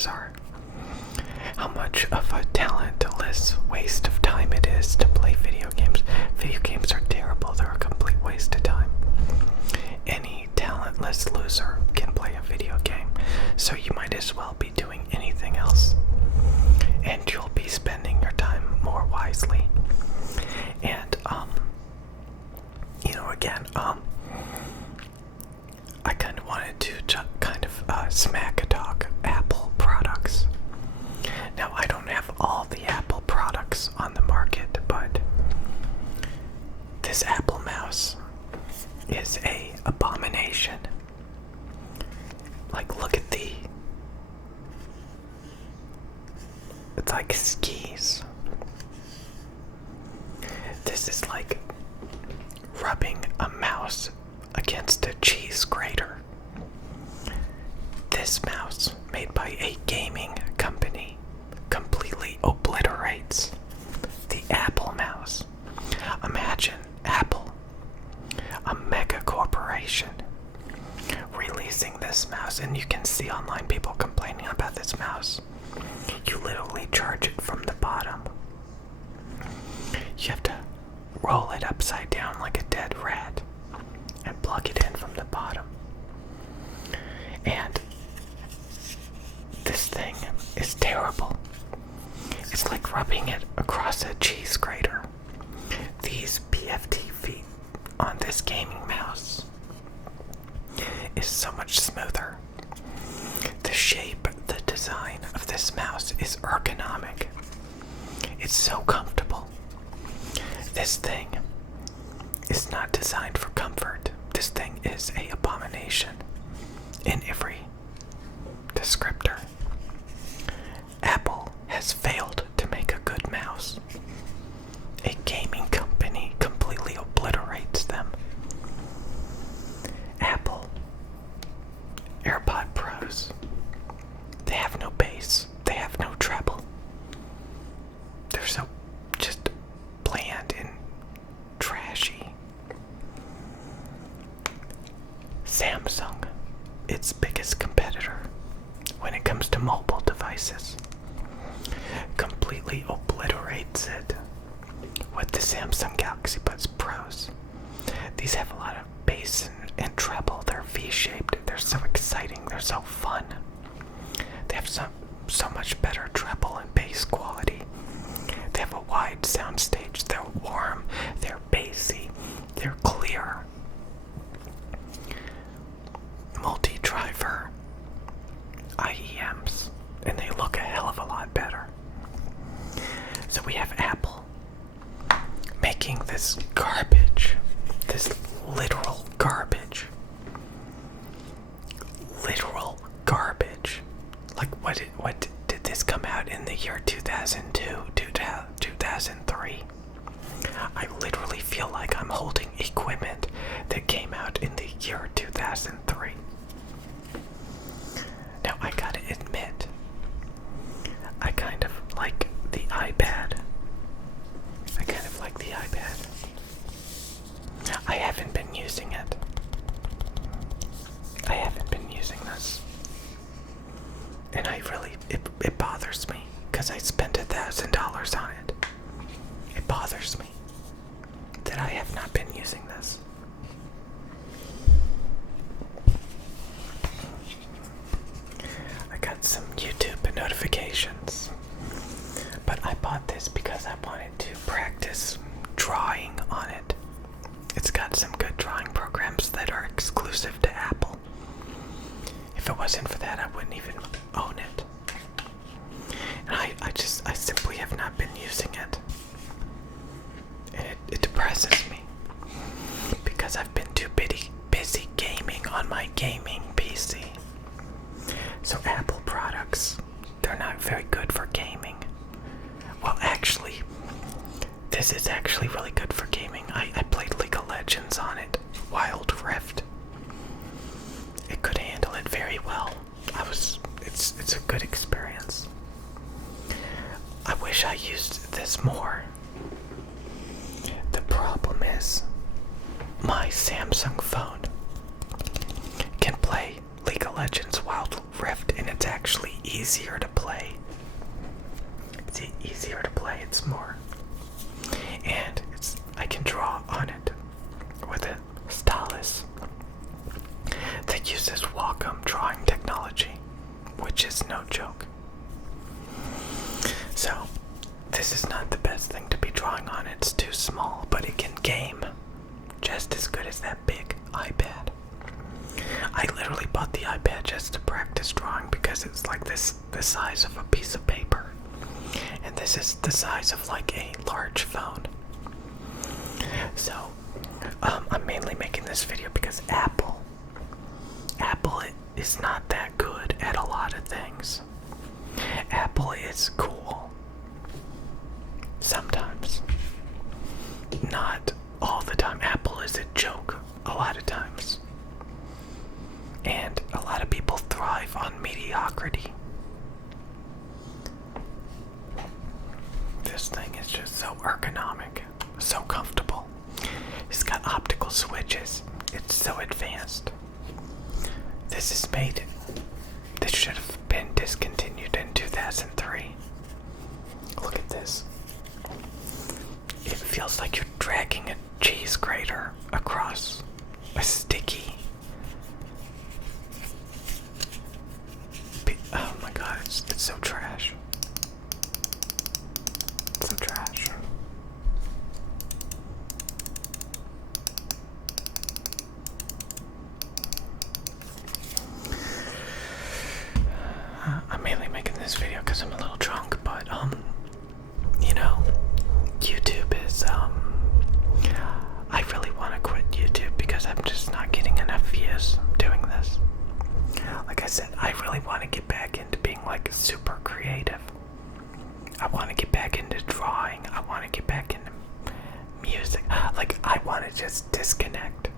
games are. How much of a talentless waste of time it is to play video games. Video games are terrible. They're a complete waste of time. Any talentless loser can play a video game, so you might as well be doing anything else. And you'll be spending your time more wisely. And, again, I kind of wanted to smack talk Apple products. Now, I don't have all the Apple products on the market, but this Apple mouse is a abomination. Like, look at it's like skis. This is like rubbing a mouse against a cheese grater. This mouse, made by a gaming company, completely obliterates the Apple mouse. Imagine Apple, a mega corporation, releasing this mouse, and you can see online people complaining about this mouse. You literally charge it from the bottom. You have to roll it upside down like a dead rat and plug it in from the bottom. And this thing is terrible. It's like rubbing it across a cheese grater. These PFT feet on this gaming mouse is so much smoother. The shape, the design of this mouse is ergonomic. It's so comfortable. This thing is not designed for comfort. This thing is an abomination in every descriptor. Apple has failed to make a good mouse. A gaming company completely obliterates them. Apple AirPod Pros, they have no bass, they have no treble. They're so just bland and trashy. Samsung, its biggest competitor when it comes to mobile devices, completely obliterates it with the Samsung Galaxy Buds Pros. These have a lot of bass and treble. They're V-shaped. They're so exciting. They're so fun. They have so much better treble and bass quality. They have a wide soundstage. They're warm. They're bassy. They're clear. Multi-driver IEMs, and they look a hell of a lot better. So we have Apple making this garbage, this literal garbage. Like, what did this come out in the year 2002, 2003? I literally feel like I'm holding equipment that came out in the year 2003. Now, I gotta admit, I kind of like the iPad. I haven't been using it. I haven't been using this. And it bothers me, because I spent $1,000 on it. It bothers me that I have not been using this. I got some YouTube notifications, but I bought this because I wanted to practice drawing on it. It's got some good drawing programs that are exclusive to Apple. If it wasn't for that, I wouldn't even own it. And I simply have not been using it. And it depresses me, because I've been too busy gaming on my gaming PC. So Apple products, they're not very good for gaming. Well, actually, this is actually really good for gaming. I played League of Legends on it, Wild Rift. It could handle it very well. It's a good experience. I wish I used this more. The problem is, my Samsung phone can play League of Legends Wild Rift, and it's actually actually easier to play. It's easier to play, it's more. And I can draw on it with a stylus that uses Wacom drawing technology, which is no joke. So, this is not the best thing to be drawing on. It's too small, but it can game just as good as that big iPad. I literally bought the iPad just to practice drawing because it's like the size of a piece of paper. And this is the size of like a large phone. So, I'm mainly making this video because Apple is not that good at a lot of things. Apple is cool. Sometimes. Not all the time. Apple is a joke a lot of times. And a lot of people thrive on mediocrity. This thing is just so ergonomic, so comfortable. It's got optical switches. It's so advanced. This should have been discontinued in 2003. Look at this. It feels like you're dragging a cheese grater across a sticky. Oh my god, it's so trash. So trash. I'm mainly making this video because I'm a little drunk, but you know, YouTube is I really want to quit YouTube because I'm just not getting enough views doing this. Like I said, I really want to get back into being like super creative. I want to get back into drawing. I want to get back into music. Like, I want to just disconnect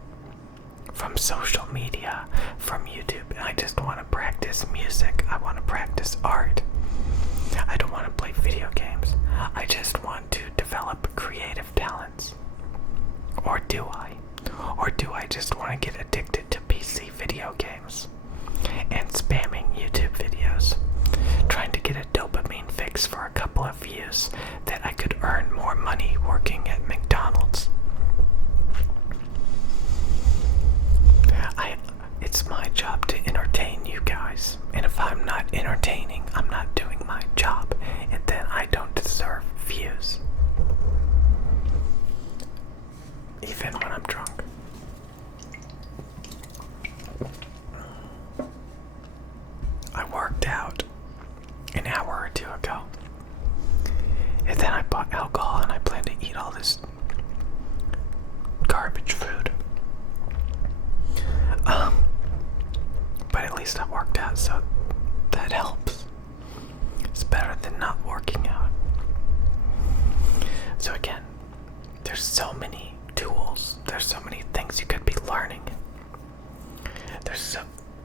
from social media, from YouTube, and I just want to practice music. I want to practice art. I don't want to play video games. I just want to develop creative talents. Or do I? Or do I just want to get addicted to PC video games and spamming YouTube videos, trying to get a dopamine fix for a couple of views that I could earn more money working at McDonald's? It's my job to entertain you guys, and if I'm not entertaining, I'm not doing my job, and then I don't deserve views. Even when I'm drunk. I worked out an hour or two ago, and then I bought alcohol, and I plan to eat all this garbage food. But at least I worked out, so that helps. It's better than not working out. So again, there's so many tools, there's so many things you could be learning.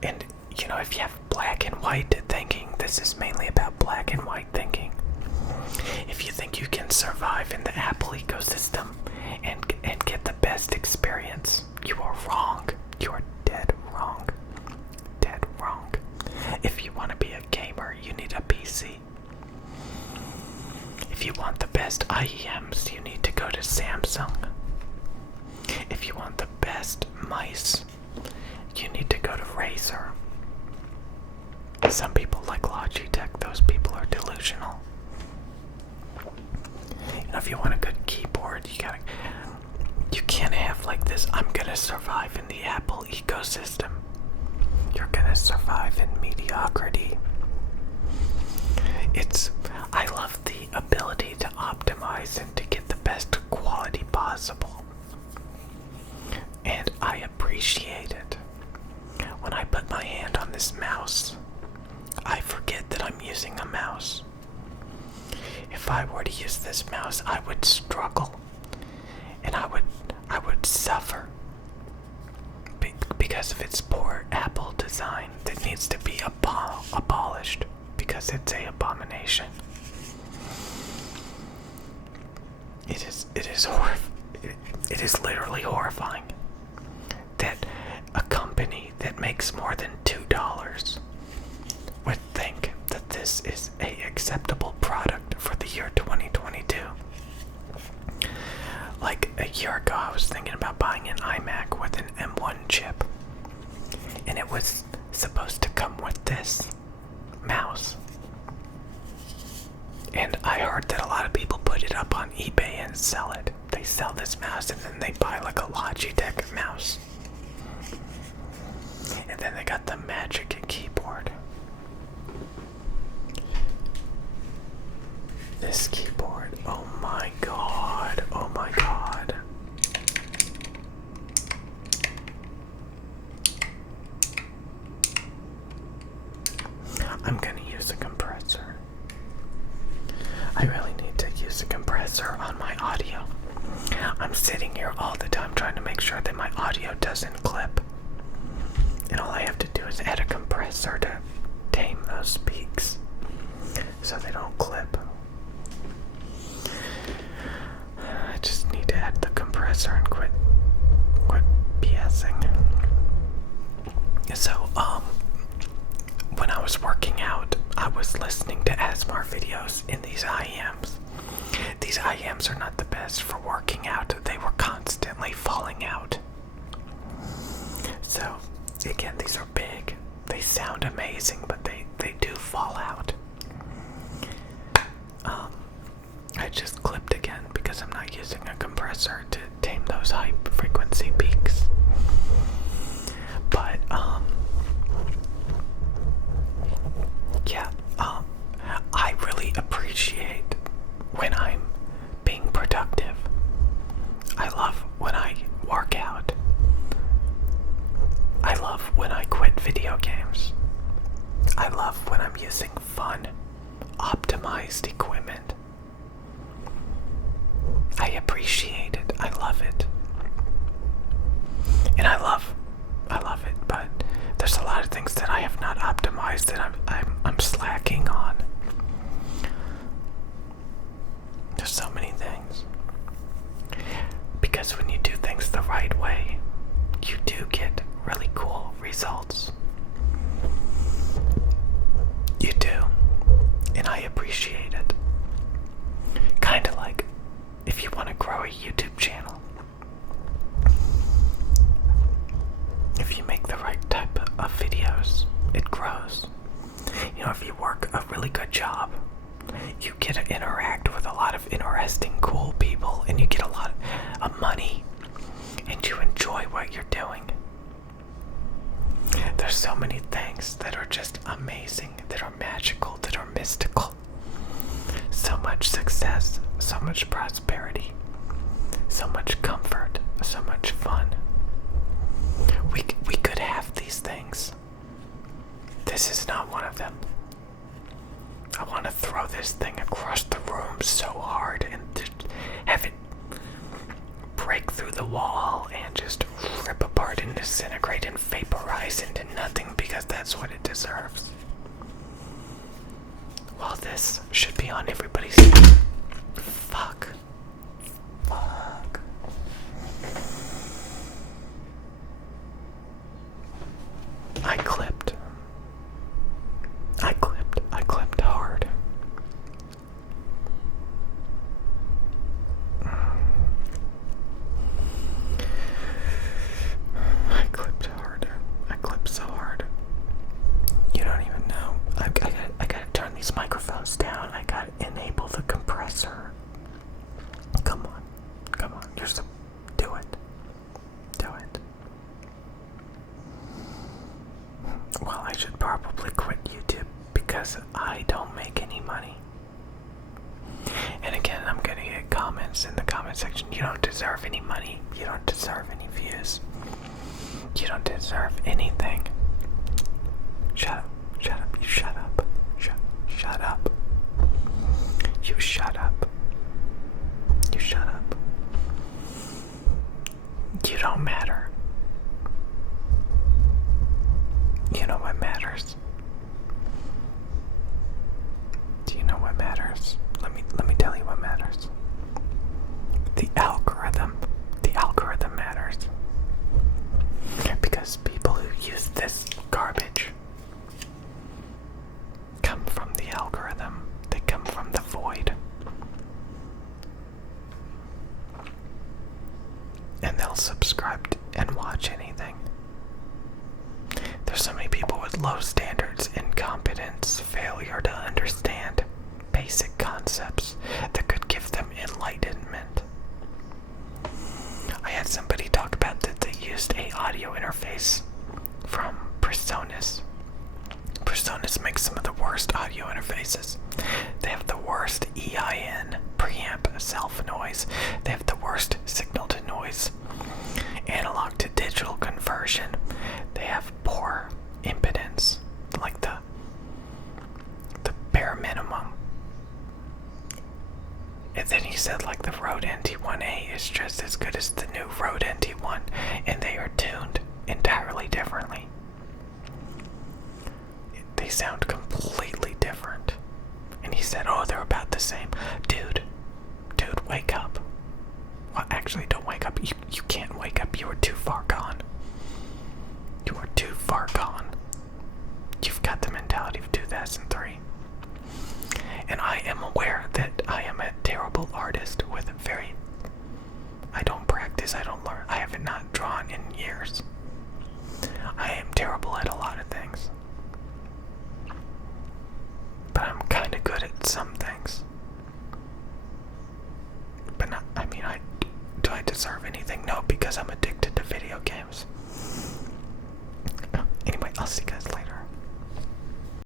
And you know, if you have black and white thinking, this is mainly about black and white thinking. If you think you can survive in the Apple ecosystem and get the best experience, you are wrong. You are dead wrong. Dead wrong. If you want to be a gamer, you need a PC. If you want the best IEMs, you need to go to Samsung. If you want the best mice, you need to go to Razer. Some people like Logitech, those people are delusional. You know, if you want a good keyboard, you can't have like this, I'm gonna survive in the Apple ecosystem. You're gonna survive in mediocrity. I love the ability to optimize and to get the best quality possible. And I appreciate it. When I put my hand on this mouse, I forget that I'm using a mouse. If I were to use this mouse, I would struggle. And I would suffer because of its poor Apple design that needs to be abolished because it's an abomination. It is literally horrifying that a company that makes more than $2 would think this is a acceptable product for the year 2022. Like a year ago, I was thinking about buying an iMac with an M1 chip, and it was supposed to come with this mouse. And I heard that a lot of people put it up on eBay and sell it. They sell this mouse and then they buy like a Logitech mouse. And then they got the Magic keyboard. This keyboard, oh my god, oh my god. I'm gonna use a compressor. I really need to use a compressor on my audio. I'm sitting here all the time trying to make sure that my audio doesn't clip. And all I have to do is add a compressor to tame those peaks so they don't clip. I just need to add the compressor and quit BSing. So, when I was working out, I was listening to ASMR videos in these IEMs. These IEMs are not the best for working out. They were constantly falling out. So, again, these are big. They sound amazing, but they do fall out. I just clipped again because I'm not using a compressor to tame those high frequency peaks. But, yeah, I really appreciate when I'm being productive. I love when I work out. I love when I quit video games. I love when I'm using fun, optimized equipment. I appreciate it. I love it. And I love it, but there's a lot of things that I have not optimized that I'm slacking on. There's so many things. Because when you do things the right way, you do get really cool results. You do. And I appreciate it. Kinda like if you want to grow a YouTube channel. If you make the right type of videos, it grows. You know, if you work a really good job, you get to interact with a lot of interesting, cool people, and you get a lot of money, and you enjoy what you're doing. There's so many things that are just amazing, that are magical, that are mystical. So much success, so much prosperity, so much comfort, so much fun. We could have these things. This is not one of them. I want to throw this thing across the room so hard and just have it break through the wall and just rip apart and disintegrate and vaporize into nothing because that's what it deserves. Well, this should be on everybody's... Fuck. I clipped hard. I clipped so hard. You don't even know. I gotta turn these microphones down. I gotta enable the compressor. Come on. Do it. Well, I should probably quit YouTube because I don't make any money. And again, I'm gonna get comments in the comment section. You don't deserve any money. You don't deserve any views. You don't deserve anything. Shut up. You shut up. Shut up. You shut up. You shut up. You don't matter. You know what matters. Do you know what matters? Let me tell you what matters. The algorithm. The algorithm matters. Because people who use this garbage come from the algorithm. low standards, incompetence, failure to understand basic concepts that could give them enlightenment. I had somebody talk about that they used a audio interface from PreSonus. PreSonus makes some of the worst audio interfaces. They have the worst EIN, preamp self noise. They have the worst signal to noise, analog to digital conversion. They have poor impedance, like the bare minimum. And then he said like the Rode NT1A is just as good as the new Rode NT1, and they are tuned entirely differently. They sound completely different. And he said, oh, they're about the same. Dude, wake up. Well, actually, don't wake up. You can't wake up. You are too far gone. You are too far gone. You've got the mentality of 2003. And I am aware that I am a terrible artist